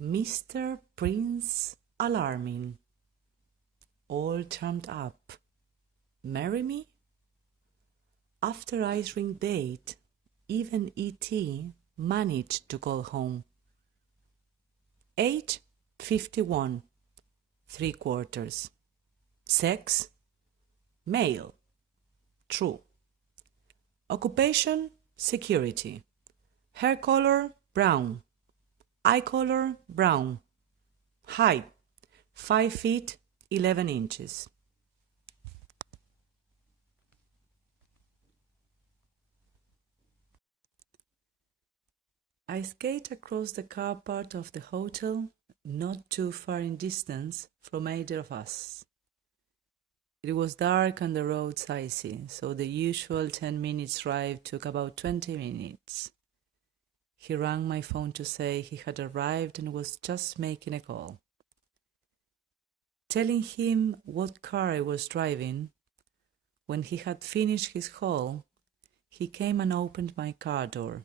Mr. Prince Alarming, all turned up. Marry me? After ice ring date, even E.T. managed to call home. Age 51, 3/4. Sex male, true. Occupation security. Hair color brown. Eye color brown. Height 5 feet 11 inches. I skate across the car park of the hotel, not too far in distance from either of us. It was dark and the roads icy, so the usual 10 minutes drive took about 20 minutes. He rang my phone to say he had arrived and was just making a call. Telling him what car I was driving, when he had finished his call, he came and opened my car door.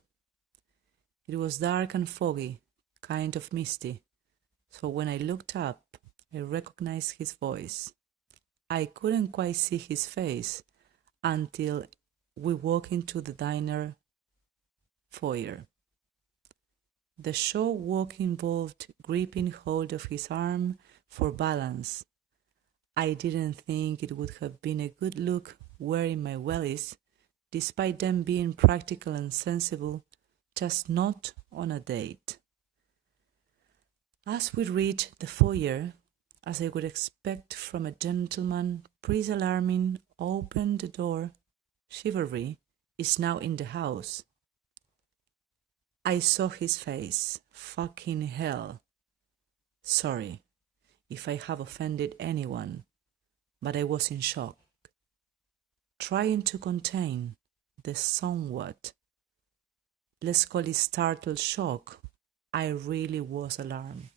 It was dark and foggy, kind of misty, so when I looked up, I recognized his voice. I couldn't quite see his face until we walked into the diner foyer. The show walk involved gripping hold of his arm for balance. I didn't think it would have been a good look wearing my wellies, despite them being practical and sensible, just not on a date. As we reached the foyer, as I would expect from a gentleman, Prince Alarming opened the door. Chivalry is now in the house. I saw his face. Fucking hell. Sorry if I have offended anyone, but I was in shock. Trying to contain the somewhat, let's call it startled shock, I really was alarmed.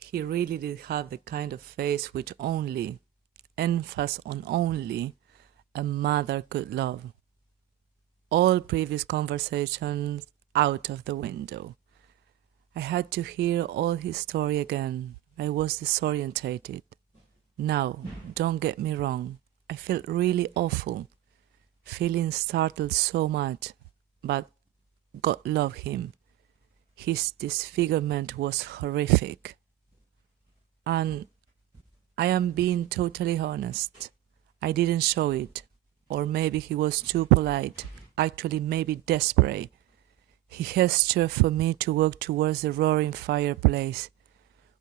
He really did have the kind of face which only, emphasis on only, a mother could love. All previous conversations out of the window. I had to hear all his story again. I was disorientated. Now, don't get me wrong, I felt really awful, feeling startled so much, but God love him. His disfigurement was horrific. And I am being totally honest. I didn't show it, or maybe he was too polite, actually maybe desperate. He gestured for me to walk towards the roaring fireplace,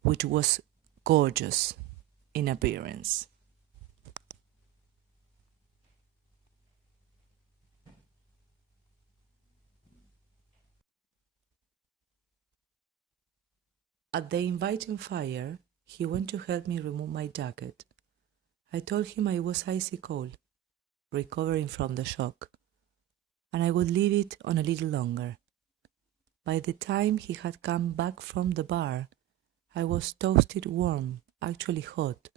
which was gorgeous in appearance. At the inviting fire, he went to help me remove my jacket. I told him I was icy cold, recovering from the shock, and I would leave it on a little longer. By the time he had come back from the bar, I was toasted warm, actually hot,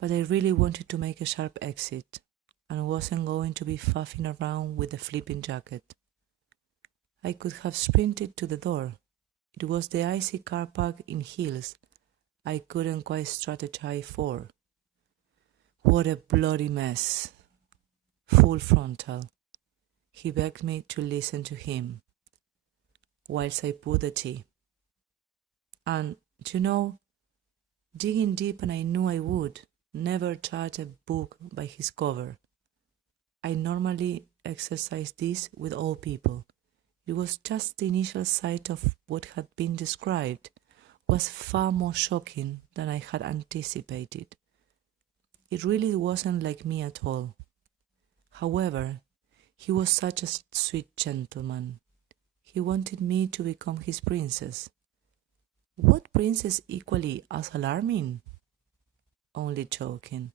but I really wanted to make a sharp exit and wasn't going to be faffing around with the flipping jacket. I could have sprinted to the door. It was the icy car park in hills I couldn't quite strategize for. What a bloody mess. Full frontal. He begged me to listen to him whilst I poured the tea. And, digging deep, and I knew I would, never judge a book by his cover. I normally exercise this with all people. It was just the initial sight of what had been described was far more shocking than I had anticipated. It really wasn't like me at all. However, he was such a sweet gentleman. He wanted me to become his princess. What princess equally as alarming? Only joking.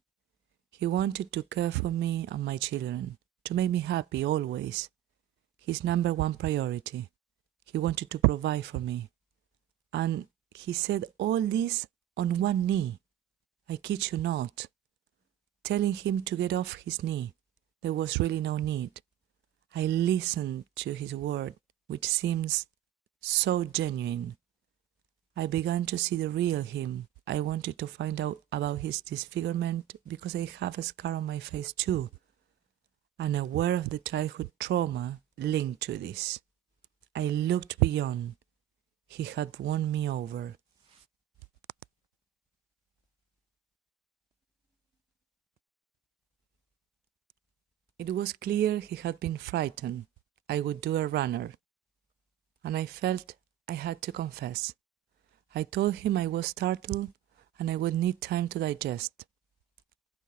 He wanted to care for me and my children, to make me happy always. His number one priority. He wanted to provide for me. And he said all this on one knee. I kid you not. Telling him to get off his knee, there was really no need. I listened to his word, which seems so genuine. I began to see the real him. I wanted to find out about his disfigurement because I have a scar on my face too, and aware of the childhood trauma linked to this. I looked beyond. He had won me over. It was clear he had been frightened I would do a runner, and I felt I had to confess. I told him I was startled and I would need time to digest.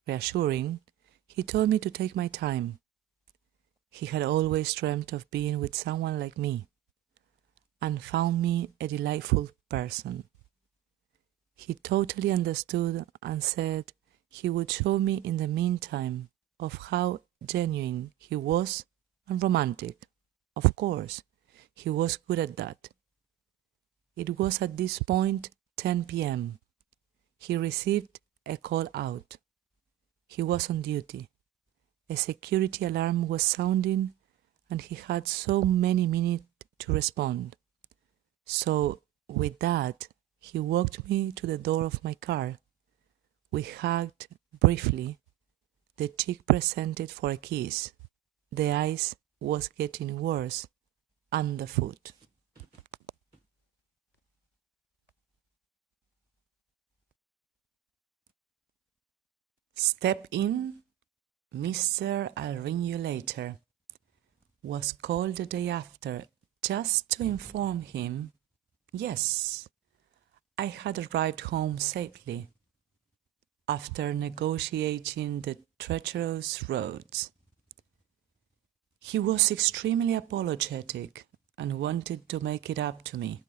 Reassuring, he told me to take my time. He had always dreamt of being with someone like me, and found me a delightful person. He totally understood and said he would show me in the meantime of how genuine he was and romantic. Of course, he was good at that. It was at this point 10 p.m. He received a call out. He was on duty. A security alarm was sounding and he had so many minutes to respond. So, with that, he walked me to the door of my car. We hugged briefly. The cheek presented for a kiss. The ice was getting worse underfoot. Step in, Mr. I'll ring you later, was called the day after just to inform him, yes, I had arrived home safely after negotiating the treacherous roads. He was extremely apologetic and wanted to make it up to me.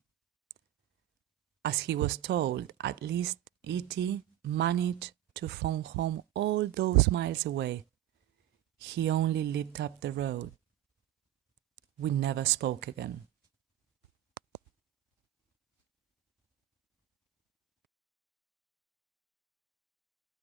As he was told, at least E.T. managed to phone home all those miles away. He only lived up the road. We never spoke again.